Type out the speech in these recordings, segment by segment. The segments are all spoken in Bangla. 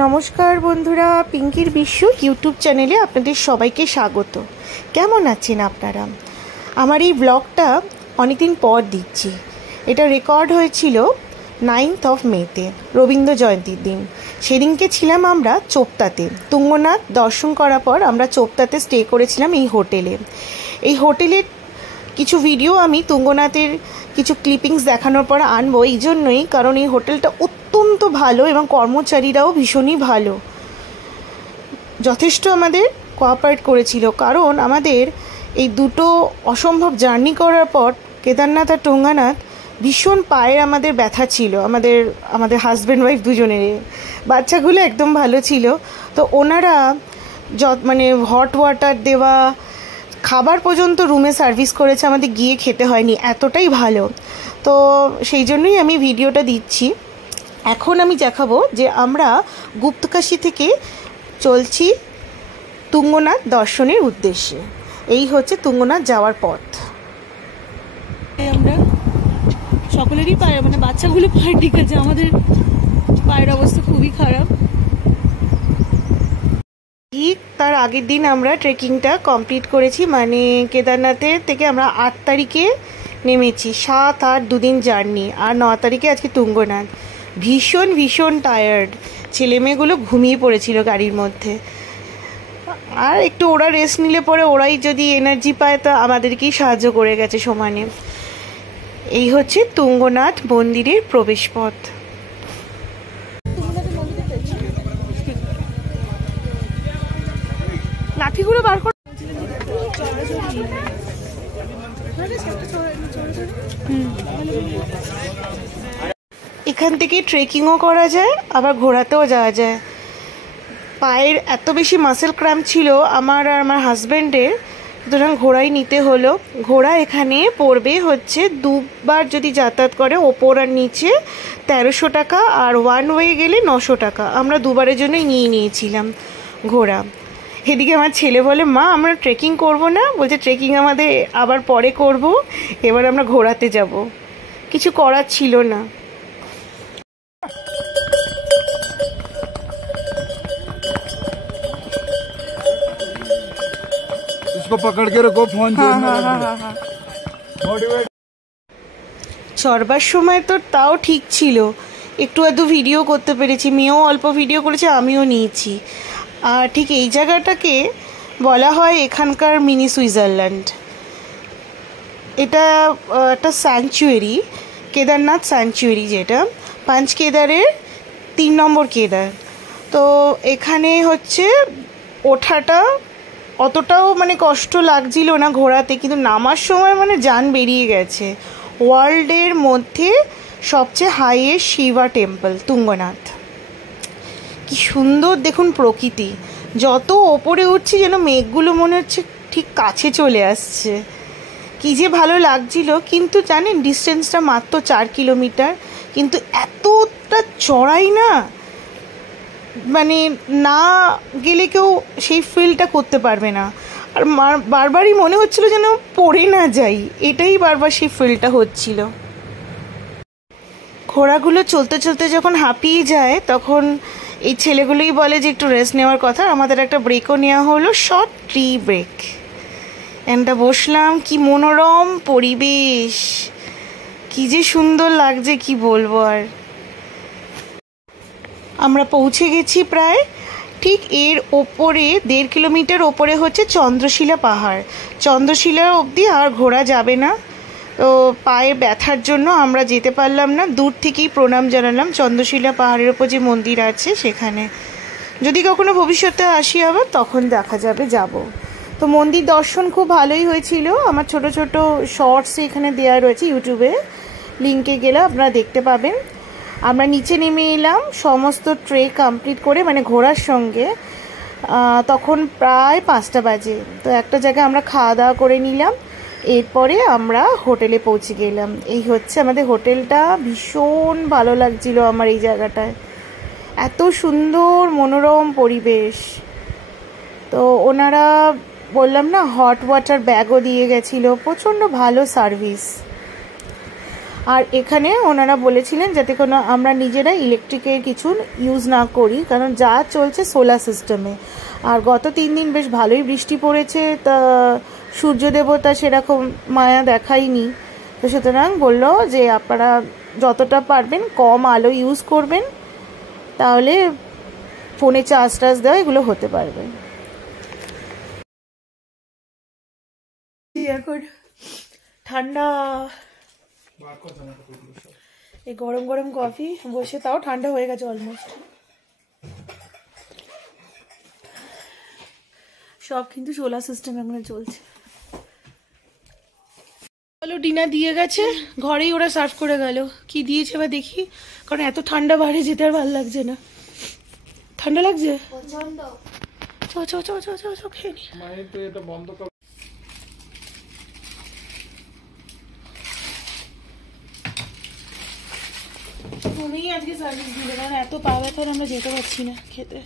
নমস্কার বন্ধুরা, পিঙ্কির বিশ্ব ইউটিউব চ্যানেলে আপনাদের সবাইকে স্বাগত। কেমন আছেন আপনারা? আমার এই ব্লগটা অনেকদিন পর দিচ্ছি। এটা রেকর্ড হয়েছিল 9th মেতে, রবীন্দ্র জয়ন্তীর দিন। সেদিনকে ছিলাম আমরা চোপতাতে। তুঙ্গনাথ দর্শন করার পর আমরা চোপতাতে স্টে করেছিলাম এই হোটেলে। এই হোটেলের কিছু ভিডিও আমি তুঙ্গনাথের কিছু ক্লিপিংস দেখানোর পর আনবো, এই জন্যই কারণ এই হোটেলটা অত্যন্ত ভালো এবং কর্মচারীরাও ভীষণই ভালো, যথেষ্ট আমাদের কোঅপারেট করেছিল। কারণ আমাদের এই দুটো অসম্ভব জার্নি করার পর কেদারনাথ আর তুঙ্গনাথ ভীষণ পায়ের আমাদের ব্যথা ছিল, আমাদের হাজব্যান্ড ওয়াইফ দুজনের। বাচ্চাগুলো একদম ভালো ছিল, তো ওনারা মানে হট ওয়াটার দেওয়া, খাবার পর্যন্ত রুমে সার্ভিস করেছে, আমাদের গিয়ে খেতে হয়নি, এতটাই ভালো। তো সেই জন্যই আমি ভিডিওটা দিচ্ছি। এখন আমি দেখাবো যে আমরা গুপ্তকাশী থেকে চলছি তুঙ্গনাথ দর্শনের উদ্দেশ্যে। এই হচ্ছে তুঙ্গনাথ যাওয়ার পথ। আমরা সকলেরই পায়ে, মানে বাচ্চাগুলো পায়ে ঠিক আছে, আমাদের পায়ের অবস্থা খুবই খারাপ। ঠিক তার আগের দিন আমরা ট্রেকিংটা কমপ্লিট করেছি, মানে কেদারনাথের থেকে আমরা 8 তারিখে নেমেছি। 7, 8 দুদিন জার্নি, আর 9 তারিখে আজকে তুঙ্গনাথ। ভীষণ ভীষণ টায়ার্ড, ছেলেমেয়েগুলো ঘুমিয়ে পড়েছিল গাড়ির মধ্যে। আর একটু ওরা রেস্ট নিলে পরে ওরাই যদি এনার্জি পায় তা আমাদেরকেই সাহায্য করে গেছে সমানে। এই হচ্ছে তুঙ্গনাথ মন্দিরের প্রবেশপথ। লাঠিগুলো বার করে এখান থেকে ট্রেকিংও করা যায়, আবার ঘোরাতেও যাওয়া যায়। পায়ের এত বেশি মাসেল ক্র্যাম্প ছিল আমার আর আমার হাজব্যান্ডের, সুতরাং ঘোড়াই নিতে হলো। ঘোড়া এখানে পড়বে হচ্ছে 2 বার যদি যাতায়াত করে, ওপর আর নিচে 1300 টাকা, আর 1 ওয়ে গেলে 900 টাকা। আমরা 2 বারের জন্যই নিয়েছিলাম ঘোড়া। এদিকে আমার ছেলে বলে, মা আমরা ট্রেকিং করব না? বলছে ট্রেকিং আমাদের আবার পরে করব, এবার আমরা ঘোরাতে যাব। কিছু করার ছিল না। इसको पकड़ के रखो, फोन চড়বার সময় তো তাও ঠিক ছিল, একটু আধটু ভিডিও করতে পেরেছি, মেয়েও অল্প ভিডিও করেছে, আমিও নিয়েছি। আর ঠিক এই জায়গাটাকে বলা হয় এখানকার মিনি সুইজারল্যান্ড। এটা একটা স্যাংচুয়ারি, কেদারনাথ স্যাংচুয়ারি, যেটা পাঁচ কেদারের 3 নম্বর কেদার। তো এখানে হচ্ছে ওঠাটা অতটাও মানে কষ্ট লাগছিল না ঘোরাতে, কিন্তু নামার সময় মানে জান বেরিয়ে গেছে। ওয়ার্ল্ডের মধ্যে সবচেয়ে হাইয়েস্ট শিবা টেম্পল তুঙ্গনাথ। কি সুন্দর দেখুন প্রকৃতি, যত ওপরে উঠছি যেন মেঘগুলো মনে হচ্ছে ঠিক কাছে চলে আসছে। কি যে ভালো লাগছিল। কিন্তু জানেন ডিস্টেন্সটা মাত্র 4 কিলোমিটার, কিন্তু এতটা চড়াই না, মানে না গেলে কেউ সেই ফিলটা করতে পারবে না। আর বারবারই মনে হচ্ছিল যেন পড়ে না যাই, এটাই বারবার সেই ফিলটা হচ্ছিল। ঘোড়াগুলো চলতে চলতে যখন হাঁপিয়ে যায় তখন এই ছেলেগুলোই বলে যে একটু রেস্ট নেওয়ার কথা। আমাদের একটা ব্রেকও নেওয়া হলো, শর্ট ট্রি ব্রেক। এনটা বসলাম, কি মনোরম পরিবেশ, কি যে সুন্দর লাগছে কি বলবো আর। আমরা পৌঁছে গেছি প্রায়। ঠিক এর ওপরে 1.5 কিলোমিটার ওপরে হচ্ছে চন্দ্রশিলা পাহাড়। চন্দ্রশিলা অবধি আর ঘোরা যাবে না, তো পায়ে ব্যথার জন্য আমরা যেতে পারলাম না। দূর থেকেই প্রণাম জানালাম চন্দ্রশিলা পাহাড়ের ওপর যে মন্দির আছে সেখানে। যদি কখনো ভবিষ্যতে আসি আবার তখন দেখা যাবে, যাব। তো মন্দির দর্শন খুব ভালোই হয়েছিল। আমার ছোট ছোট শর্টস এখানে দেওয়া রয়েছে, ইউটিউবে লিঙ্কে গেলে আপনারা দেখতে পাবেন। আমরা নিচে নেমে এলাম সমস্ত ট্রেক কমপ্লিট করে, মানে ঘোরার সঙ্গে। তখন প্রায় 5টা বাজে। তো একটা জায়গায় আমরা খাওয়া দাওয়া করে নিলাম, এরপরে আমরা হোটেলে পৌঁছে গেলাম। এই হচ্ছে আমাদের হোটেলটা। ভীষণ ভালো লাগছিল আমার এই জায়গাটায়, এত সুন্দর মনোরম পরিবেশ। তো ওনারা বললাম না হট ওয়াটার ব্যাগও দিয়ে গেছিলো, প্রচণ্ড ভালো সার্ভিস। আর এখানে ওনারা বলেছিলেন যাতে কোনো আমরা নিজেরা ইলেকট্রিকের কিছু ইউজ না করি, কারণ যা চলছে সোলার সিস্টেমে। আর গত 3 দিন বেশ ভালোই বৃষ্টি পড়েছে, তা সূর্য দেবতা সেরকম মায়া দেখায়নি। তো সুতরাং বললো যে আপনারা যতটা পারবেন কম আলো ইউজ করবেন, তাহলে ফোনে চার্জ টার্জ দেওয়া এগুলো হতে পারবে। এখন ঠান্ডা এই গরম গরম কফি বসে, তাও ঠান্ডা হয়ে গেছে অলমোস্ট। সব কিন্তু সোলার সিস্টেম এখন চলছে। চলো, ডিনার দিয়ে গেছে, ঘরেই ওরা সার্ভ করে গেল। কি দিয়েছে বা দেখি, কারণ এত ঠান্ডা বাইরে যেতে আর ভালো লাগছে না। ঠান্ডা লাগছে প্রচন্ড। চ চ চ চ চ চ খেয়ে নি। তুমিই আজকে সার্ভিস দিলে, কারণ এত পা ব্যথার আমরা যেতে পারছি না খেতে।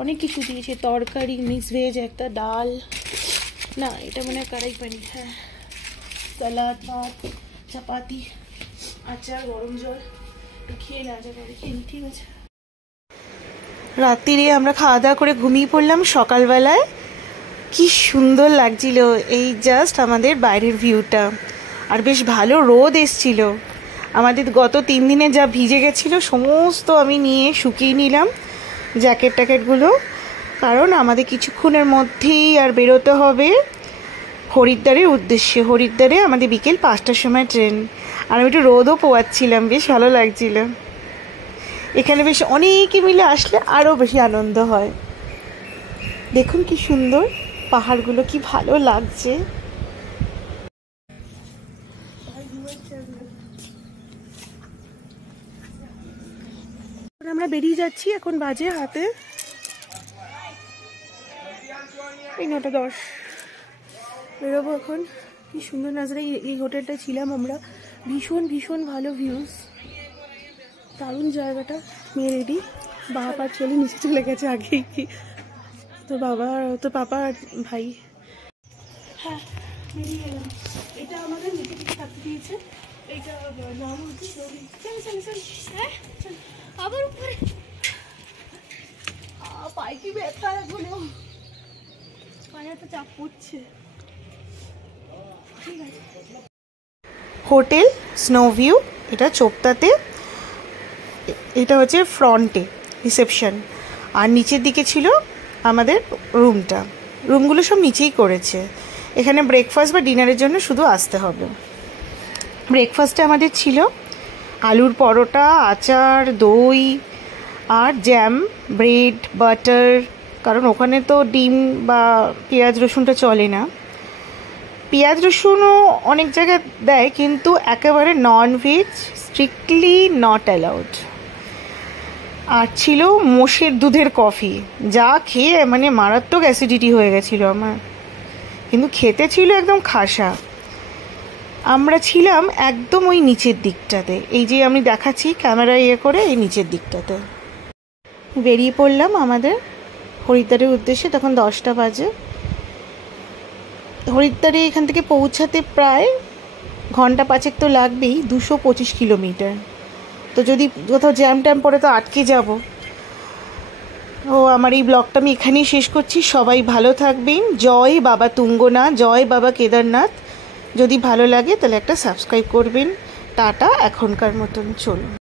অনেক কিছু দিয়েছে, তরকারি, মিক্স ভেজ, একটা ডাল, না এটা মনে হয় কড়াই পানি, হ্যাঁ, সালাদ, ভাত, চাপাতি, আচার, গরম জল। খেয়ে না যাবে, খেয়ে নি, ঠিক আছে। রাত্রিরে আমরা খাওয়া দাওয়া করে ঘুমিয়ে পড়লাম। সকালবেলায় কি সুন্দর লাগছিল এই জাস্ট আমাদের বাইরের ভিউটা, আর বেশ ভালো রোদ এসছিল। আমাদের গত 3 দিনে যা ভিজে গেছিলো সমস্ত আমি নিয়ে শুকিয়ে নিলাম জ্যাকেট ট্যাকেটগুলো, কারণ আমাদের কিছুক্ষণের মধ্যেই আর বেরোতে হবে হরিদ্বারের উদ্দেশ্যে। হরিদ্বারে আমাদের বিকেল 5টার সময় ট্রেন, আর আমি একটু রোদও পোয়াচ্ছিলাম, বেশ ভালো লাগছিল। এখানে বেশ অনেকে মিলে আসলে আরও বেশি আনন্দ হয়। দেখুন কি সুন্দর পাহাড়গুলো, কি ভালো লাগছে। আমরা বেরিয়ে যাচ্ছি, এখন বাজে হাতে এই 9:10। বেরোবো এখন। কি সুন্দর নাজারা। এই হোটেলটায় ছিলাম আমরা, ভীষণ ভীষণ ভালো ভিউজ, দারুণ জায়গাটা। মেয়ে রেডি, বাবা আর ছেলে নিচে চলে গেছে আগেই, তো বাবা, তো পাপা আর ভাই। হ্যাঁ, বেরিয়ে গেলাম। এটা আমাদের নিচে থেকে থাকতে দিয়েছে। এইটা নাম হচ্ছে হ্যাঁ, আবার উপরে পায়ে কি ব্যথা, এখনো পায়ে তো চাপ পড়ছে। ঠিক আছে। হোটেল স্নো ভিউ, এটা চোপতাতে। এটা হচ্ছে ফ্রন্টে রিসেপশন, আর নিচের দিকে ছিল আমাদের রুমটা। রুমগুলো সব নিচেই করেছে। এখানে ব্রেকফাস্ট বা ডিনারের জন্য শুধু আসতে হবে। ব্রেকফাস্টে আমাদের ছিল আলুর পরোটা, আচার, দই আর জ্যাম, ব্রেড, বাটার, কারণ ওখানে তো ডিম বা পেঁয়াজ রসুনটা চলে না। পেঁয়াজ রসুনও অনেক জায়গায় দেয়, কিন্তু একেবারে non veg, strictly not allowed. আর ছিল মোষের দুধের কফি, যা খেয়ে মানে মারাত্মক অ্যাসিডিটি হয়ে গেছিলো আমার, কিন্তু খেতে ছিল একদম খাসা। আমরা ছিলাম একদম ওই নিচের দিকটাতে, এই যে আমি দেখাচ্ছি ক্যামেরা করে, এই নিচের দিকটাতে। বেরিয়ে পড়লাম আমাদের হরিদ্বারের উদ্দেশ্যে। তখন 10টা বাজে। হরিদ্বারে এখান থেকে পৌঁছাতে প্রায় ঘন্টা 5 তো লাগবেই, 225 কিলোমিটার। তো যদি কোথাও জ্যাম ট্যাম পড়ে তো আটকে যাব। আমার এই ব্লগটা আমি এখানেই শেষ করছি। সবাই ভালো থাকবেন। জয় বাবা তুঙ্গনাথ, জয় বাবা কেদারনাথ। যদি ভালো লাগে তাহলে একটা সাবস্ক্রাইব করবেন। টাটা, এখনকার মতন চলুন।